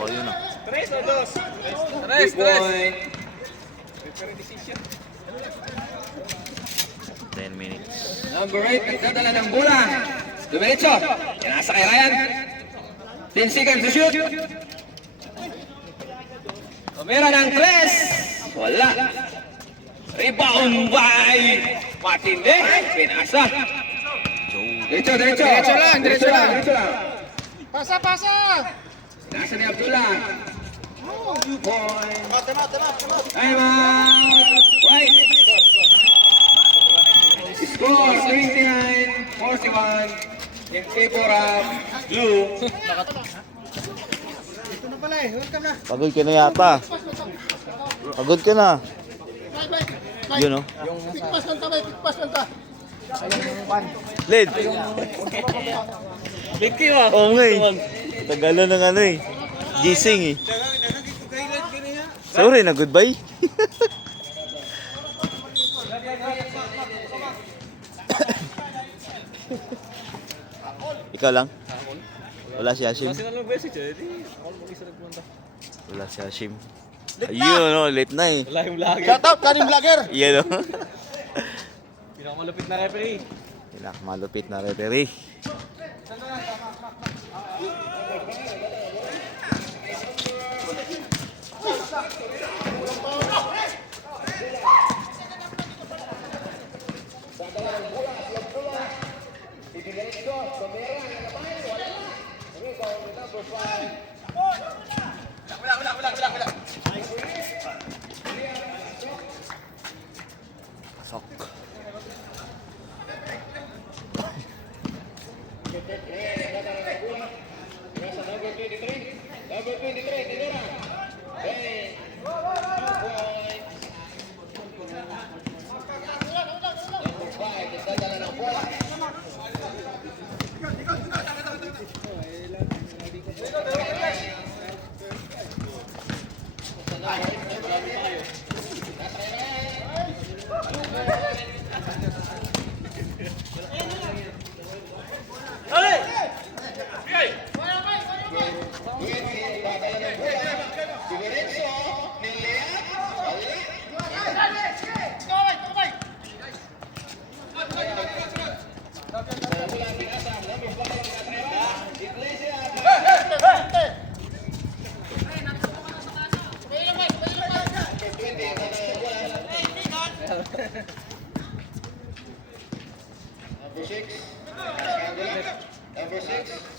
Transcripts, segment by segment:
Oh, yun na. 3 o 2? 3 point. 10 minutes. Number 8, nagdadala ng bola. Dumiretso. Yan nasa kay Ryan. 10 seconds to shoot. Tumira ng 3. Wala. Rebound by Matinde. Pinasa. Diretso, diretso. Diretso lang, diretso lang. Diretso lang. Pasa, pasa! Nasa ni Abdullah. Oh, 2 point. Tama. Time out. White. Score 29-41 in favor of Blue. Ito na pala eh. Welcome na. Pagod ka na yata. Pagod ka na. Bye. Yun, oh. Pikpas lang ta, bay. Pikpas lang ta. Lid. Vicky mo. Oo nga eh. Tagalan ng ano eh. Gising eh. Sorry na, goodbye. Ikaw lang? Wala si Hashim? Wala si Hashim. Ayun o, late na eh. Wala yung vlogger. Shout out, kaning vlogger. Yan o. Pinakamalupit na referee. Pinakamalupit na referee. Pasok.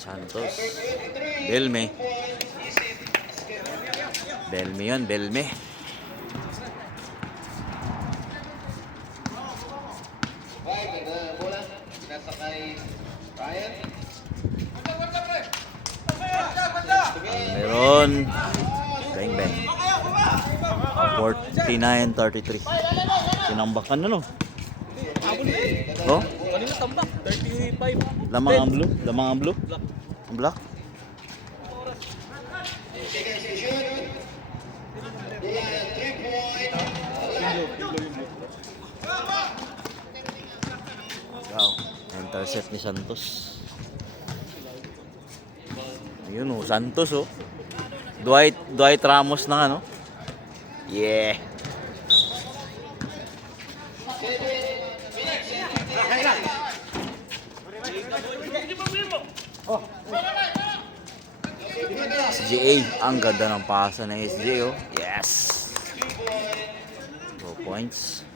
Santos. Belme. Belme yun, Belme. Meron. Bang bang. 49-33. Tinambakan na no. Oh? Kanina tambak. 35. Lamang ang blue? Lamang ang blue? Ang black? Wow. Intercept ni Santos. Ayun oh, Santos oh. Dwight Ramos na ano? Yeah. SGA, ang ganda ng pasa ng SGA oh. Yes. 2 points.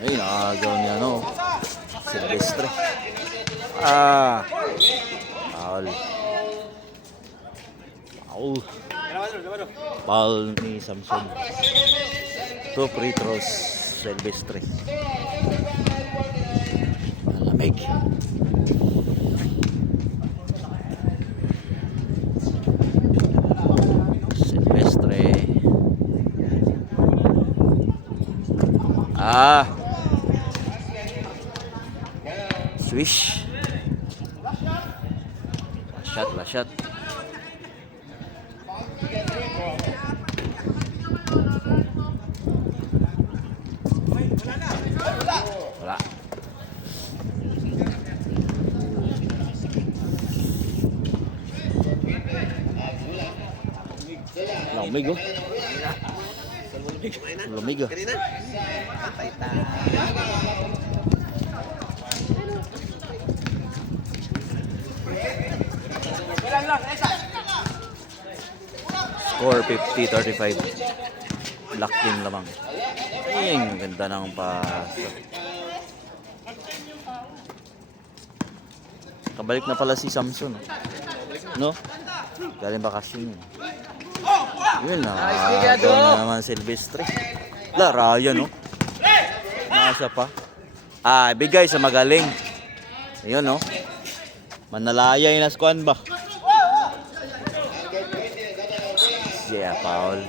Ay, nakagaw niya no. Silvestre. Foul. Foul ni Samson. 2 free throws. Silvestre. Malamig. Silvestre. Swish. Last shot. Lamig oh. Lamig ah. Score 50-35. Lock din lamang. Ayun, ganda ng pass. Kabalik na pala si Samson. No? Galing bakasyon yun. Yun na. Doon na naman Silvestre. Ryan, no? Nasa pa. Bigay sa magaling. Ayun, no? Manalaya yung naskuan ba? Yeah, foul.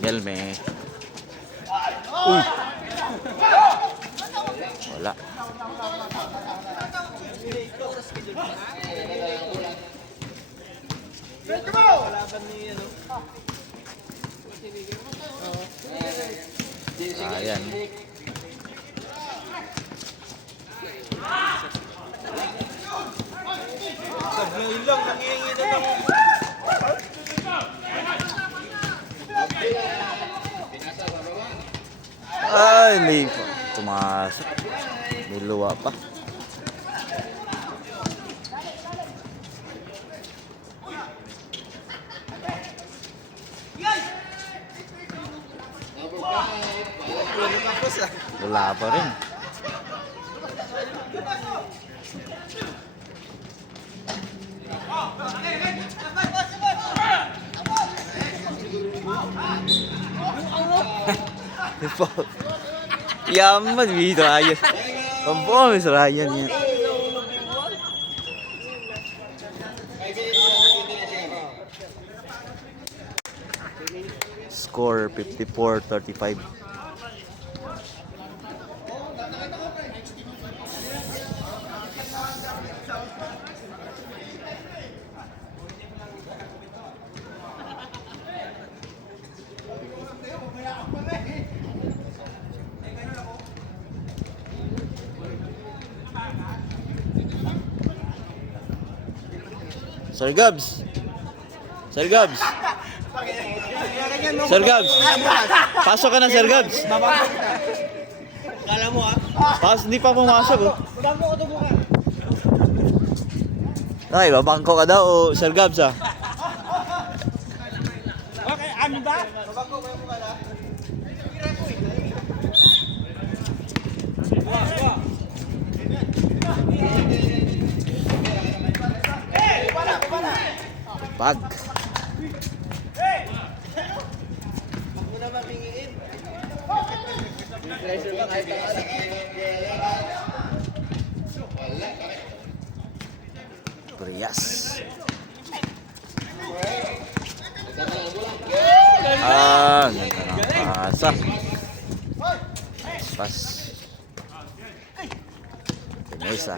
Gelme. Uy. Wala. Ayan. Sablay lang, nangihingi na ng... Ay, may tumasok. May luwa pa. Wala pa rin. Yaman, may Ryan. Ang buong may Ryan yan. Score 54-35. Sir Gabs. Sir Gabs. Sir Gabs. Pasok ka na, Sir Gabs. Kala mo Hindi pa pumasok oh. Bangko ko ito buka. Ay, babangko ka daw oh, Sir Gabs ah. Okay, ano ba? Bangko ko yung buka na. Pag. Prias. Ganda ng pasa. Pas. Pinesa.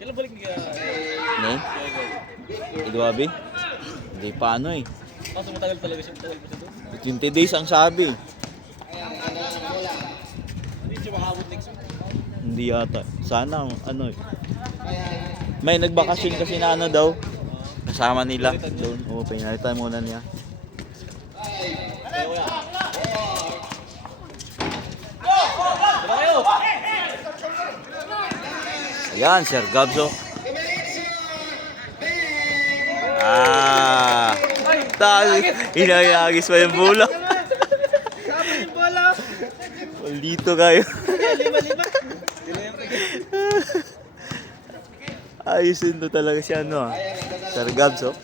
Kailan balik niya? Ne? Idwabi? Hindi pa ano eh. Kaso matagal talaga siya. Matagal pa siya doon. 20 days ang sabi. Hindi siya makabot next week. Hindi yata. Sana ano eh. May nagbakasyon kasi na ano daw. Kasama nila. Doon. Oo, pinalitan muna niya. Ayan, Sir Gabs oh. Inayagis pa yung bola. Sabi yung bola. Maldito kayo. Lima. Ayusin to talaga si ano ah. Sir Gabs oh.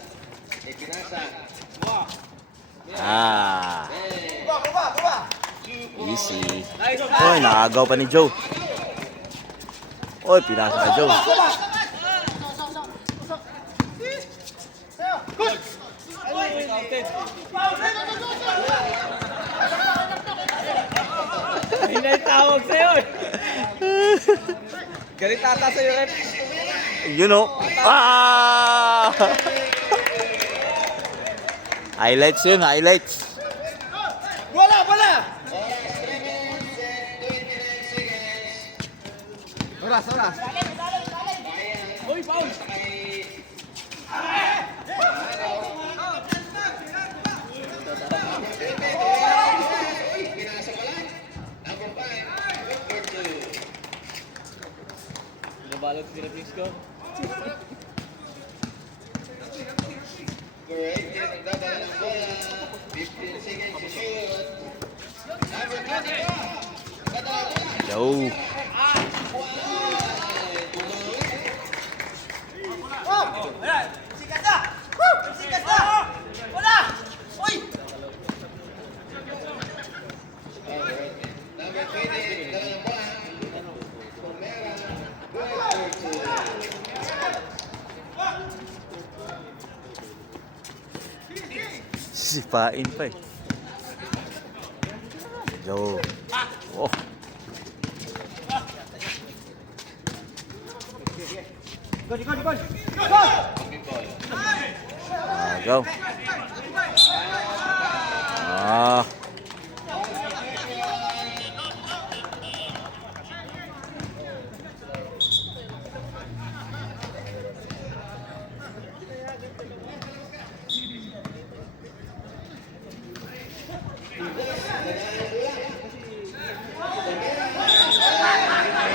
Easy. Oy, nakagaw pa ni Joe. Oy, pinasa ka Joe. Hindi na tawag sa'yo eh. Galit ata sa'yo eh. You know. Highlights yun, highlights. Bola, bola! Oras, oras. Uy, foul! Nabalot si Francisco. Yo. Sipain pa eh. Yo. Oh. Gol, gol, gol! Go. Ah.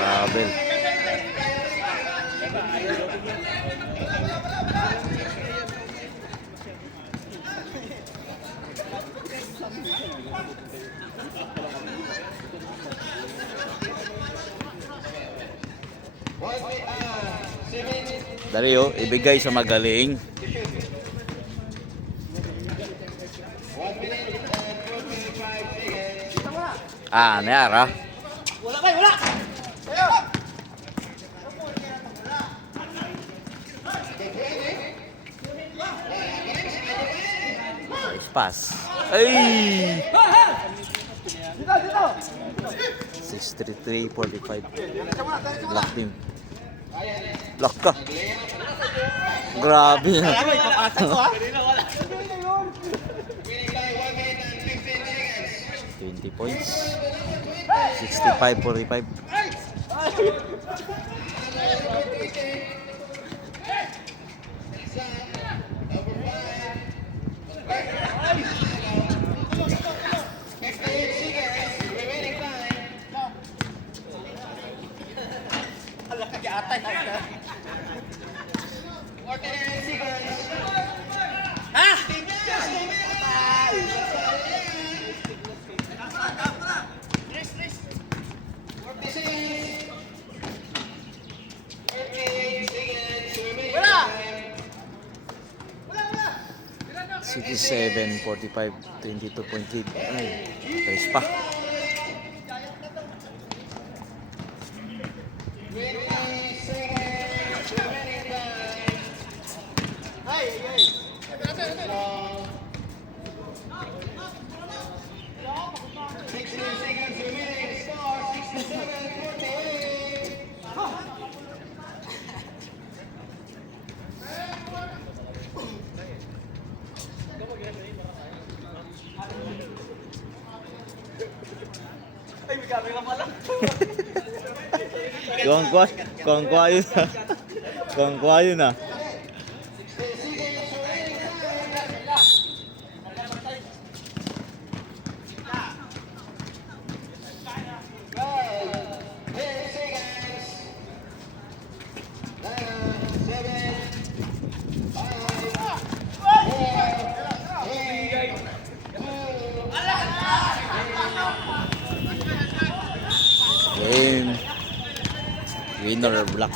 Grabe. Dari oh, ibigay sa magaling. Ah, nayara. Wala kayo, wala! Kayo! Nice pass. Ay! Dito, dito! 6-3-3-45. Block team. Block ka. Grabe. Ay, papasok ko ha! 20 points. 65-45. Ala ka atay. Wala! 67-45, 22.8. Ay, tres pa. Ay, may camera pala. Kuwang-kuwa yun ah. Kuwang-kuwa yun ah. Game. Winner black.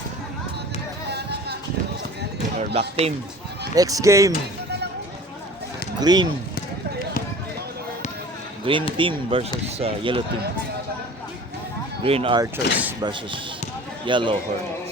Winner black team. Next game. Green. Green team versus yellow team. Green Archers versus Yellow Hornet.